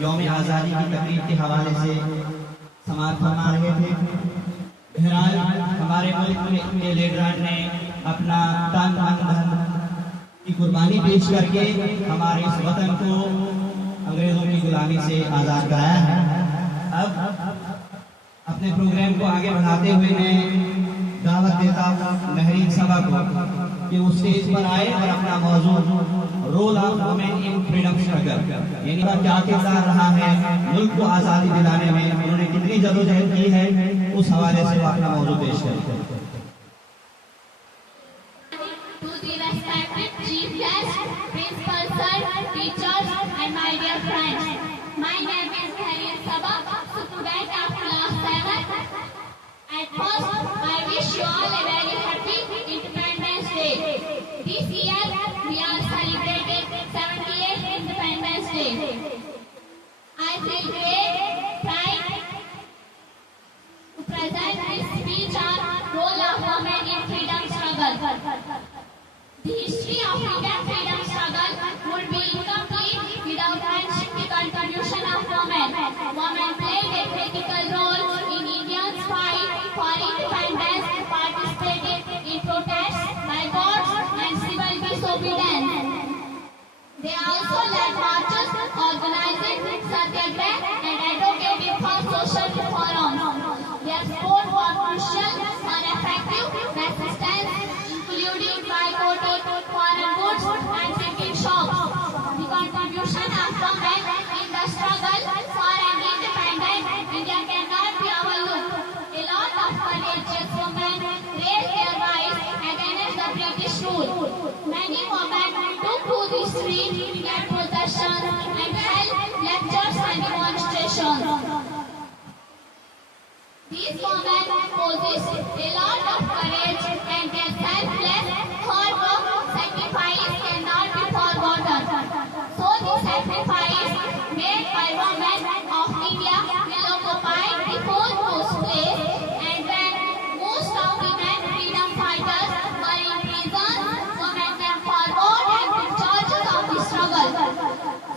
यौम आज़ादी की तकरीब के हवाले से समाप्त फरमा रहे थे। बहरहाल हमारे मुल्क के लीडरान ने अपना तन मन धन की कुर्बानी पेश करके हमारे इस वतन को अंग्रेजों की गुलामी से आज़ाद कराया है। अब अपने प्रोग्राम को आगे बढ़ाते हुए मैं दावत देता हूँ महरीन सभा को कि वो स्टेज पर आए और अपना मौजू role of women in freedom struggle, यानी क्या किरदार रहा है मुल्क को आज़ादी दिलाने में, उन्होंने कितनी जदोजहद की है, उस हवाले से वो अपना मौजू पेश करते हैं। At first, I wish you all a very happy Independence Day. This year, we are celebrating 78th Independence Day. I feel great pride to present this speech on role of women in freedom struggle. The history of Indian freedom struggle would be incomplete without mentioning the contribution of women. Women played a critical role in India's fight for independence, participated in protests, boycotts, and civil disobedience. They also led marches, organizing satyagraha, and advocated for social reforms. Their support was crucial for effective resistance, including boycotting foreign goods and taking shops. The contribution of women in the struggle for an independent India cannot be overlooked. A lot of courageous women raised their voice against the British rule. Many women took to the street, led processions, and held lectures and demonstrations. These women possess a lot of courage, and their selfless, hard work, sacrifice cannot be forgotten. So the sacrifice made by women of India will occupy the foremost place, and when most of the men freedom fighters were in prison, women came forward and took charges of the struggle.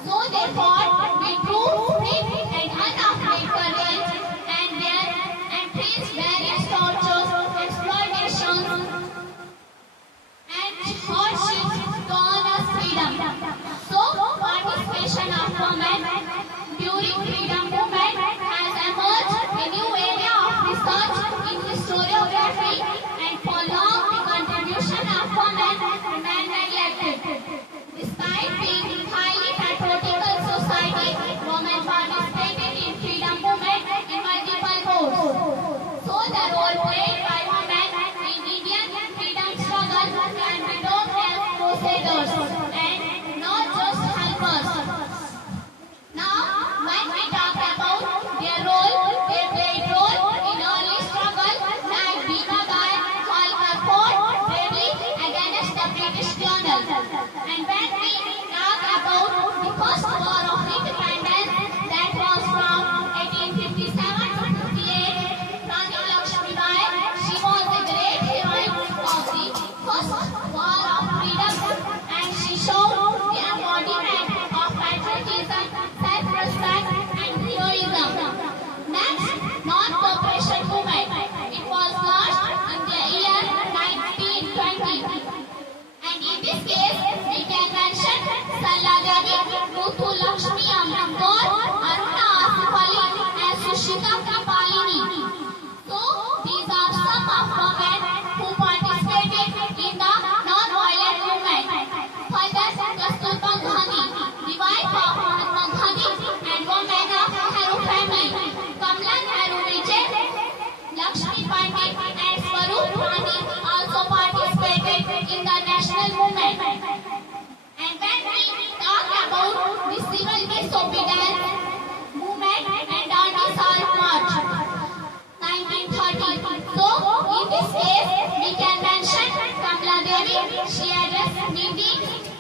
So they fought with true spirit and unafraid courage, and their entries various tortures, exploitations, and hardships to earn us freedom. So participation of women during freedom movement has emerged a new area of research in historiography, and for long the contribution of women remained neglected. Despite being highly patriotic society, women participated in freedom movement in multiple modes. So the role played by women in Indian freedom struggle can be termed as crusaders and not just helpers. Now, when we talk about their role, they played role in early struggle like Bhima Bai, Holkar fought bravely against the British colonel. And when we talk about the first war of independence, that was from 1857 to 58, Rani Lakshmi Bai, she was the great heroine of the first war of freedom, and she showed the embodiment of patriotism, self-respect, and heroism. Next, non-cooperation movement. It was launched in the year 1920. And in this case, we can mention Salla Devi, Muthu Lakshmi Amrikar, Aruna Asif Ali, and Sushita Kapalini. So, these are some of women who participated in the non-violent movement. Further, Kasturba Gandhi, the wife of Mahatma Gandhi and woman of Nehru family, Kamla Nehru Vijay, Lakshmi Pandit, and Swarup Gandhi also participated in the national movement. And when we talk about the civil disobedience movement and Dandi Salt March, 1930. So, in this case, we can mention Kamla Devi. She addressed meetings